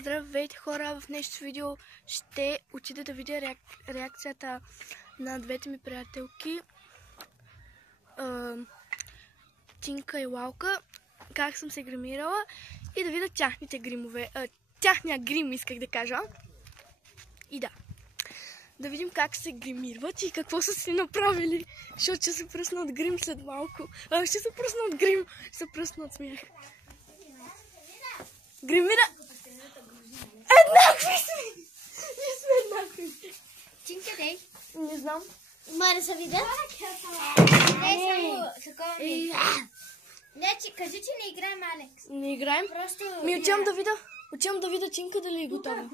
Здравейте хора, в днешното видео ще отида да видя реакцията на двете ми приятелки Тинка и Лалка, как съм се гримирала и да видя тяхните гримове. Тяхния грим исках да кажа. И да видим как се гримират и какво са си направили, защото ще се пръсна от грим след малко. Ще се пръсна от грим, ще се пръсна от смях. Гримира! Еднакви сме! Ние сме еднакви. Тинка, дей. Не знам. Ма да се видят? Не, само такова ми. Не, кажи, че не играем, Алекс. Не играем? Просто... Отивам да видя Тинка дали е готова.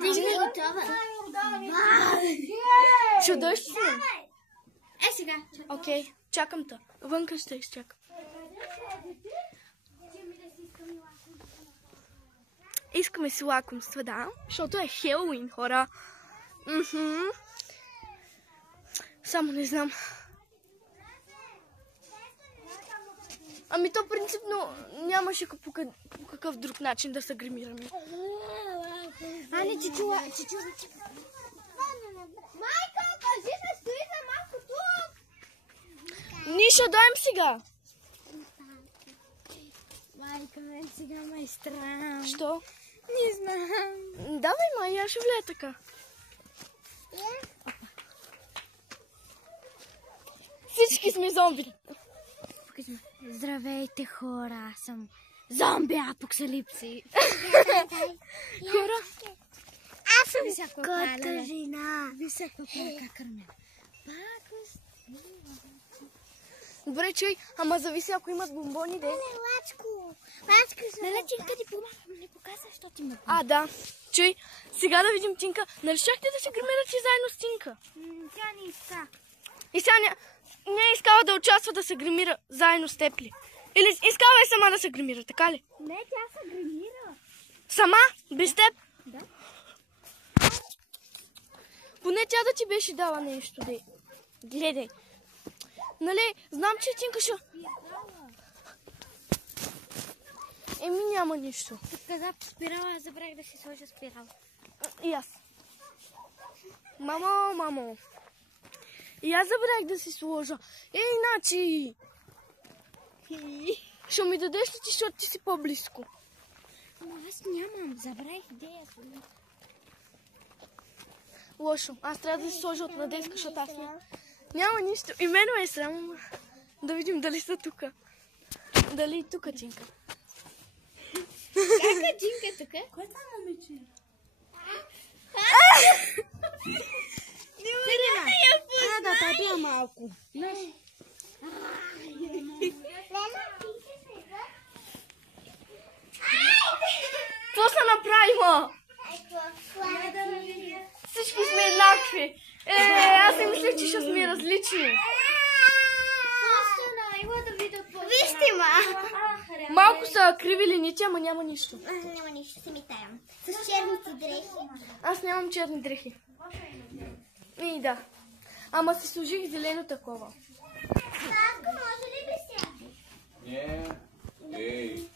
Ти не е готова. Ще дойш ли? Сега. Окей, чакам те. Вънка ще изчакам. Искаме си лакомства, да, защото е Хелоуин, хора. Само не знам. Ами то принципно нямаше по какъв друг начин да се гримираме. Ани, чичула. Майка, кажи се, стои за малко тук. Ние ще дойдем сега. Майка, мен сега ме е странно. Що? Не знам. Давай, май, аз ще влея така. Всички сме зомби. Здравейте, хора, аз съм зомби апокалипси. Хора, аз съм Катарина. Висяка палка кърмена. добре, чуй, ама зависи ако имат бомбони, де. Лачко. Нали Тинка ти помага, не показва, защото ти ме помага. Да. Чуй, сега да видим Тинка. Нали щяхте да се гримирате заедно с Тинка? Тя не иска. И сега не е искала да участва да се гримира заедно с теб ли? Или искала е сама да се гримира, така ли? Не, тя се гримира. Сама? Без теб? Да. Поне тя да ти беше дала нещо, де. Гледай. Нали, знам, че Тинка ще... Еми няма нищо. Тук каза спирала, аз забравих да си сложа спирала. И аз. Мамо. И аз забравих да си сложа. Иначе... Ще ми дадеш ли ти, защото ти си по-близко? Но аз нямам, забравих идеята. Лошо. Аз трябва да си сложа от надеска, защото аз няма нищо. И мен ме е срам. Да видим дали са тука. Дали и тука Тинка. Как е Тинка тук? Кой е това момиче? Да табия малко. Какво се направи, Всички сме еднакви. Аз си мислех, че ще сме различни. Вижте, ма! Малко са криви лините, ама няма нищо. Няма нищо, се митаям. С черните дрехи. Аз нямам черни дрехи. И да. Ама си служих зелено такова. Татко, може ли да сядеш? Не. Ей.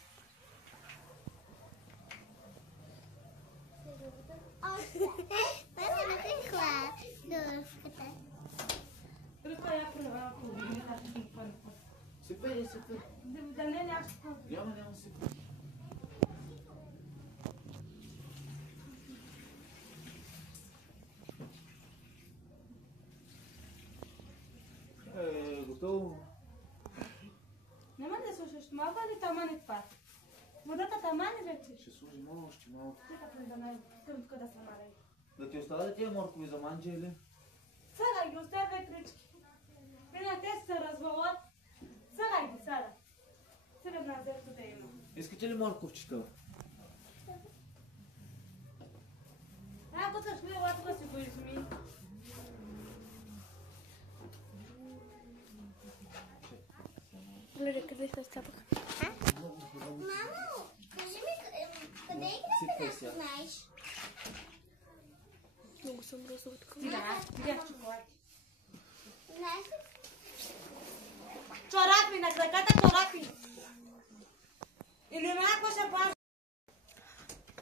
Сипай. Да не, някакво. Няма сипай. Готово. Няма да слушаш малко ли таман е това? Водата таман е вече. Ще служи още малко. Чакай да не искам тук да се намаля. Да ти оставя тия моркови за манджа или? Сега ги оставя трички. Бина те се развалят. Сега ги сега. Сега на зерто да има. Искате ли морковчета? Ако се хвила, тук си го изми. Гледай, къде се стъпах? Мамо, кажи ми, къде играте, да знаеш? Много съм розова така. Знаеш ли? Чорапи на краката, чорапи! И не ме ако ще паш.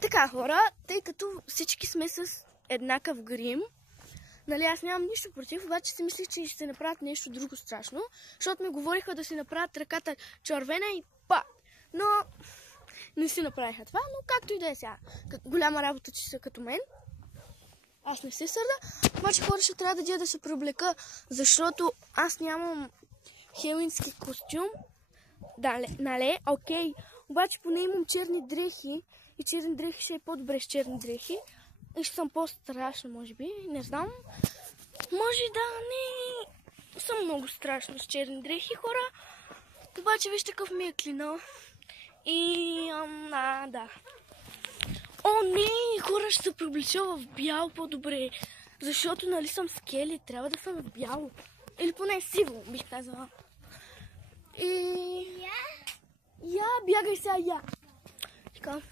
Така, хора, тъй като всички сме с еднакъв грим, нали, аз нямам нищо против, обаче си мислих, че ще се направят нещо друго страшно, защото ми говориха да си направят ръката червена и па. Но не си направиха това, но както и да е сега. Голяма работа, че са като мен. Аз не се сърда, обаче хора ще трябва да се преоблека, защото аз нямам хелински костюм. Да, нали? Окей. Обаче поне имам черни дрехи и черни дрехи ще е по-добре с черни дрехи. И ще съм по-страшна, може би. Не знам. Може да не съм много страшна с черни дрехи, хора. Обаче вижте какъв ми е клина. И да. О, не, хора, ще се преоблича в бяло по-добре. Защото, нали, съм скели, трябва да съм в бяло. Или поне сиво, бих казала. И... Я, бягай сега, я. Така.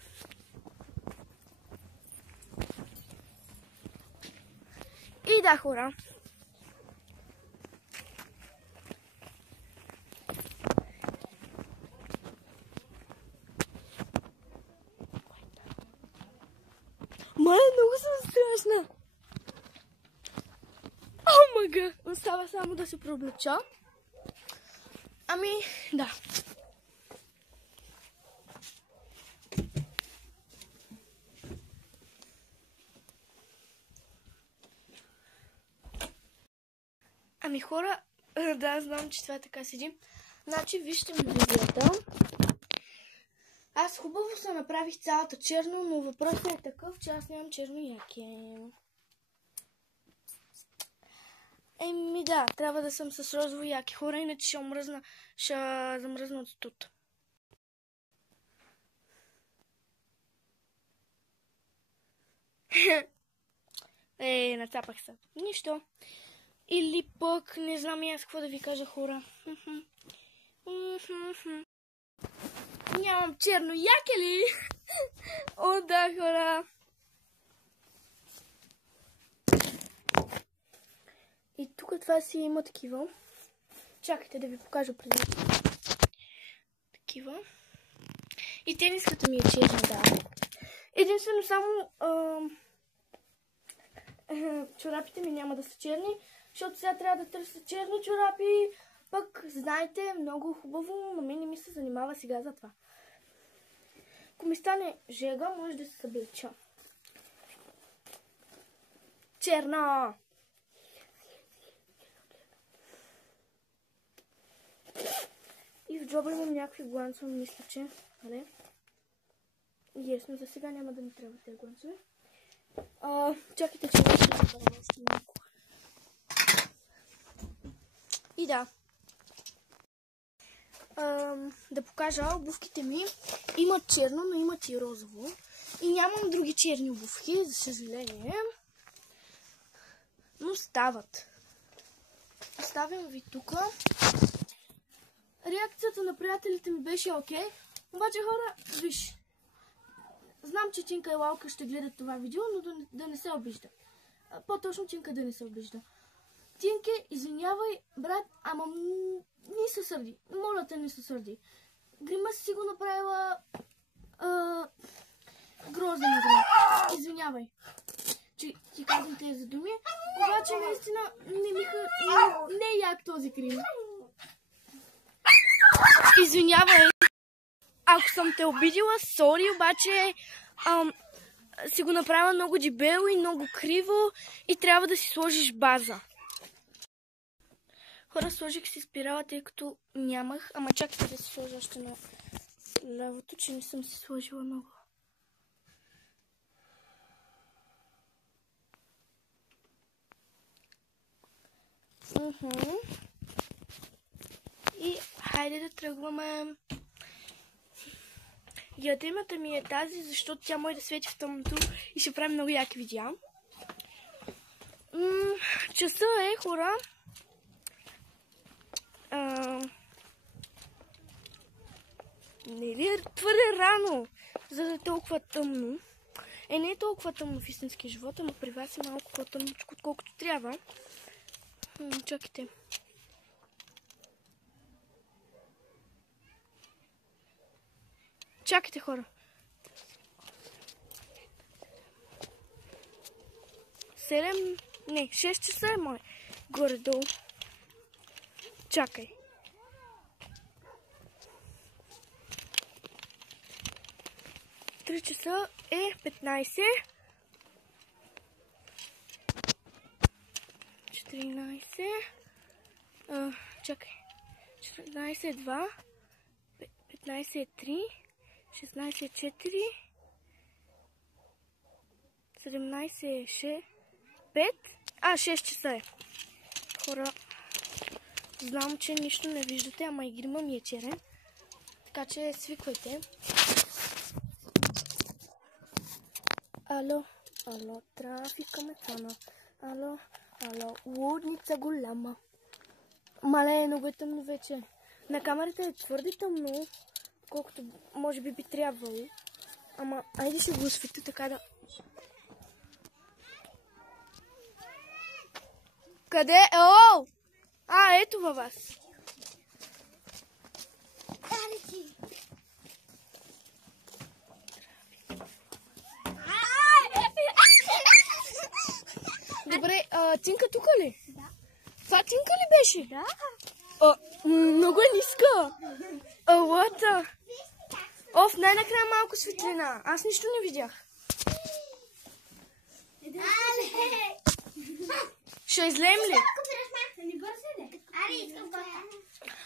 И да, хора. Мая, много съм страшна. О, мага. Остава само да се преоблеча. Ами, да. Ами, хора, да, знам, че това така седим. Значи, вижте ми визията. Аз хубаво се направих цялата черно, но въпросът е такъв, че аз нямам черно яке. Еми да, трябва да съм с розово яке, хора, иначе ще замръзна от студ. Нацапах се. Нищо. Или пък, не знам и аз какво да ви кажа, хора. Нямам черно яке ли? О, да, хора. И тук това си има такива. Чакайте да ви покажа преди. Такива. И тениската ми е черна, да. Единствено само чорапите ми няма да са черни, защото сега трябва да търся черни чорапи. Пък, знаете, много хубаво, но мен не ми се занимава сега за това. Ако ми стане жега, може да се съблеча. Черна! И в джоба имам някакви гланцове, мисля, че. Нали? Ясно, за сега няма да ми трябва тези гланцове. Чакайте, че ще добавя още малко. И да. Да покажа обувките ми. Имат черно, но имат и розово. И нямам други черни обувки, за съжаление. Но стават. Оставям ви тук. Реакцията на приятелите ми беше окей. Обаче, хора, виж. Знам, че Тинка и Лалка ще гледат това видео, но да не се обижда. По-точно Тинка да не се обижда. Тинке, извинявай, брат, ама не се сърди. Моля те, не се сърди. Грима си го направила грозен грим. Извинявай, че ти казвам тези думи. Обаче наистина не е як този грим. Извинявай, ако съм те обидила, сори, обаче си го направила много дебело и много криво и трябва да си сложиш база. Хора, сложих си спирала, тъй като нямах. Ама чакайте да си сложа още на лявото, че не съм си сложила много. И хайде да тръгваме. Диадемата ми е тази, защото тя може да свети в тъмното и ще прави много яки видеа. Часа е, хора. Не е твърде рано, за да е толкова тъмно. Не е толкова тъмно в истинския живот, ама при вас е малко по-тъмничко, отколкото трябва. Чакайте. Чакайте, хора. 7, не, 6 часа е мой. Горе-долу. Чакай. Три часа е 15. 14. Чакай. 14 е 2. 15 е 3. 16 е 4. 17 е 6. 5. 6 часа е. Хора, знам, че нищо не виждате, ама и грима ми е черен. Така че свиквайте. Ало, трафика ме хвана. Ало, лудница голяма. Мале, много е тъмно вече. На камерата е твърде тъмно, колкото може би трябвало. Ама, айде ще го осветя така да... Къде? О! Ето във вас. Добре, Тинка тук ли? Да. Това Тинка ли беше? Да. Много е ниска. Лата. Най-накрая малко светлина. Аз нищо не видях. Ще излеем ли?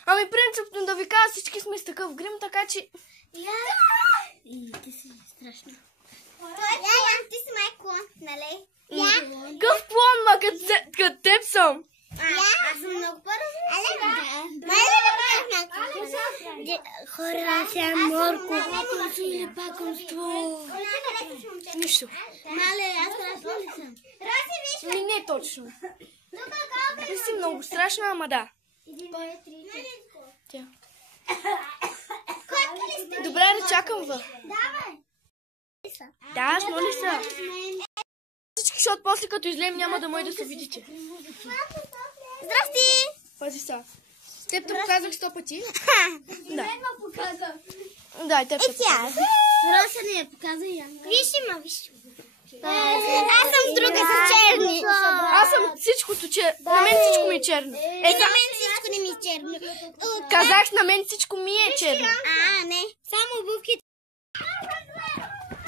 Ами принципно да ви кажа, всички сме с такъв грим, така че... Ти си страшно. Ти си май клон, нали? Къв клон, ма като теб съм. Аз съм много по-различна. Хора, сега Морко. Или пакомство. Нищо. Мале, аз страшно ли съм? Роси, виж! Не точно. Ти си много страшна, ама да. Тя. Добре, да чакам вън. Да, сноли са. Всички, защото после като излеем няма да може да се видите. Здрасти! Пази са. Теб те показах 100 пъти. Да. Да, и теб Е, тя. Роса не я показа и я. Виж има, виж. Аз съм друга с черни. Аз съм всичкото черно. На мен всичко ми е черно. За мен всичко не ми е черно. Казах, на мен всичко ми е черно. Не. Само обувките.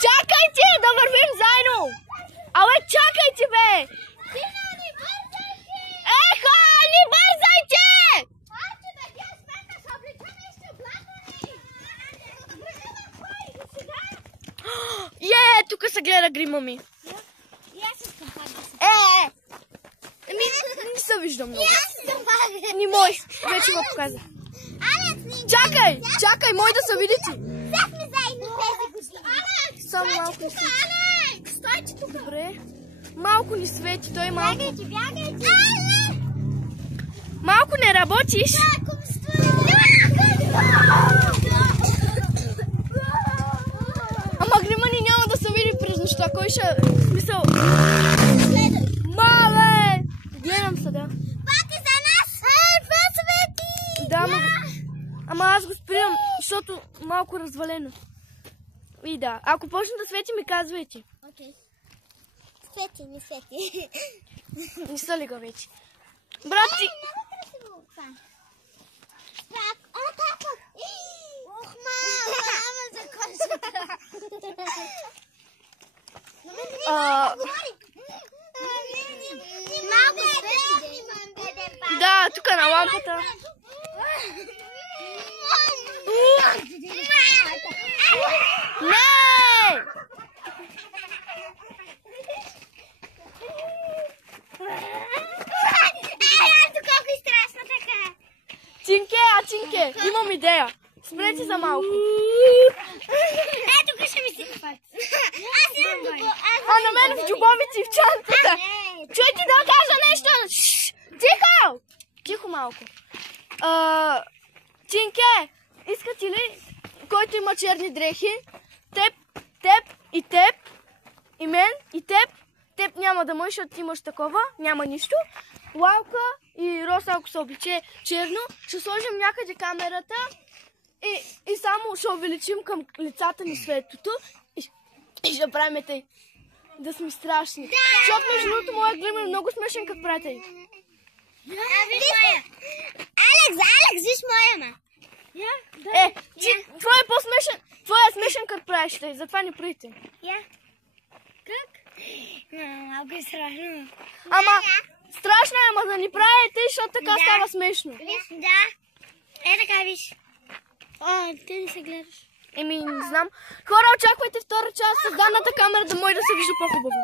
Чакайте да вървим заедно. Абе, чакайте, бе. Еха, не бързайте! Тук се гледа грима ми. Не се виждам много. Не мой, вече го показа. Чакай, мой да се видите. Само малко ни свети. Добре. Малко ни свети, той малко. Малко не работиш. Ама грима ни няма да се види през нощта. Кой ще... Смисъл... Мале! Гледам се, да. Пак е за нас! Свети! Да, ама аз го спирам, защото малко развалено. И да, ако почне да свети, ми казвайте. Окей. Свети, не свети. Не са ли го вече? Брати! Ох, мама за кошата. Да, тук на лампата. Не! Чинке, имам идея. Спрете за малко. Тук ще ми си капат. Аз имам го. На мен в джубовици в чантата. Чуйте да кажа нещо. Тихо! Тихо малко. Чинке, искате ли, който има черни дрехи, теб, и мен, и теб. Теб няма да мъж, защото ти имаш такова, няма нищо. Лалка и Роса, ако се обличе черно, ще сложим някъде камерата и само ще увеличим към лицата ни светлото и ще правим тъй. да сме страшни. Защото между другото моя грим е много смешен, като правите. Виж моя. Алекс, виж моя, ма. Твой е по-смешен. Твой е смешен, като правиш, затова не правите. Как? Малко е страшно. Ама, страшно е, ама да ни правите, защото така става смешно. Да. Така виж. Ти не се гледаш. Не знам. Хора, очаквайте втора част с данната камера да може да се вижда по-хубаво.